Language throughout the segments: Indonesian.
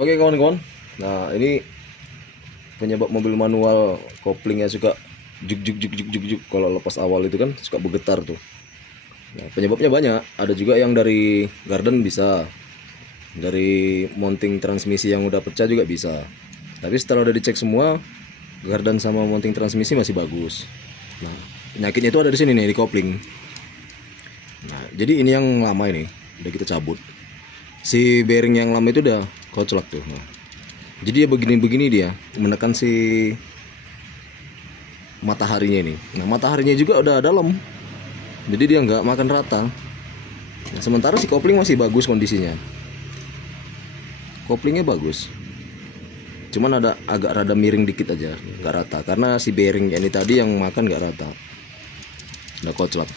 Oke kawan-kawan, nah ini penyebab mobil manual koplingnya suka juk juk juk juk juk juk. Kalau lepas awal itu kan suka bergetar tuh. Nah, penyebabnya banyak, ada juga yang dari garden bisa, dari mounting transmisi yang udah pecah juga bisa. Tapi setelah udah dicek semua, garden sama mounting transmisi masih bagus. Nah, penyakitnya itu ada di sini nih, di kopling. Nah, jadi ini yang lama ini udah kita cabut. Si bearing yang lama itu udah koclak tuh. Nah, jadi dia begini-begini, dia menekan si mataharinya ini. Nah, mataharinya juga udah dalam, jadi dia nggak makan rata. Nah, sementara si kopling masih bagus kondisinya. Koplingnya bagus, cuman ada agak rada miring dikit aja, nggak rata, karena si bearing ini tadi yang makan nggak rata, udah koclak.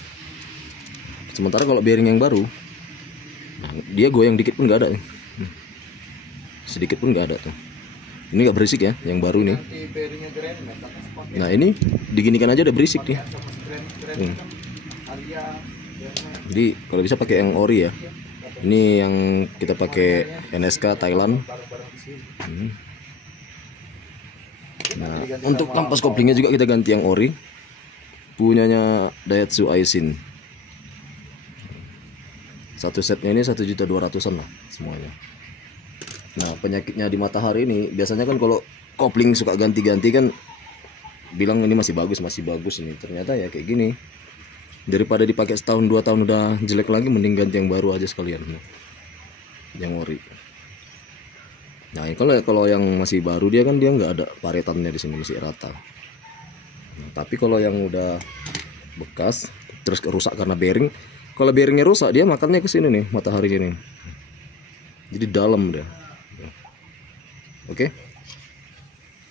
Sementara kalau bearing yang baru, nah, dia goyang dikit pun nggak ada, sedikit pun nggak ada tuh. Ini nggak berisik ya, yang baru nih. Nah ini diginikan aja udah berisik nih. Jadi kalau bisa pakai yang ori ya. Ini yang kita pakai NSK Thailand. Nah untuk kampas koplingnya juga kita ganti yang ori, punyanya Daihatsu Aisin. Satu setnya ini 1.200.000-an lah semuanya. Nah penyakitnya di matahari ini biasanya kan kalau kopling suka ganti-ganti kan bilang ini masih bagus ini, ternyata ya kayak gini. Daripada dipakai setahun 2 tahun udah jelek lagi, mending ganti yang baru aja sekalian, yang ori. Nah kalau yang masih baru dia kan dia nggak ada paretannya di sini, masih rata. Nah, tapi kalau yang udah bekas terus rusak karena bearing, kalau bearingnya rusak dia makannya ke sini nih, matahari ini. Jadi dalam dia. Oke.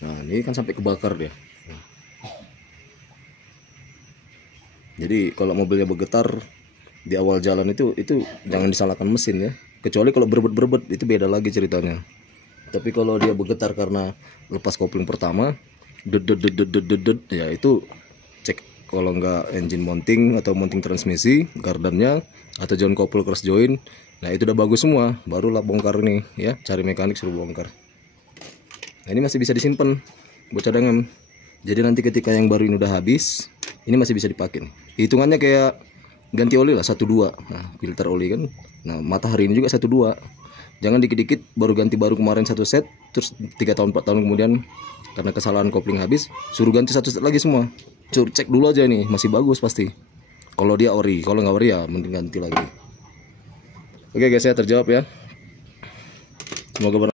Nah ini kan sampai kebakar dia. Jadi kalau mobilnya bergetar di awal jalan itu jangan disalahkan mesin ya. Kecuali kalau berebet itu beda lagi ceritanya. Tapi kalau dia bergetar karena lepas kopling pertama, ya itu cek kalau nggak engine mounting atau mounting transmisi, gardannya atau joint couple cross joint. Nah itu udah bagus semua, barulah bongkar ini ya, cari mekanik suruh bongkar. Nah ini masih bisa disimpan buat cadangan. Jadi nanti ketika yang baru ini udah habis, ini masih bisa dipakai nih. Hitungannya kayak ganti oli lah 1-2. Nah filter oli kan. Nah matahari ini juga 1-2. Jangan dikit-dikit baru ganti, baru kemarin 1 set, terus 3 tahun 4 tahun kemudian karena kesalahan kopling habis suruh ganti 1 set lagi semua. Cek dulu aja nih, masih bagus pasti kalau dia ori. Kalau nggak ori ya mending ganti lagi. Oke guys, ya terjawab ya, semoga bermanfaat.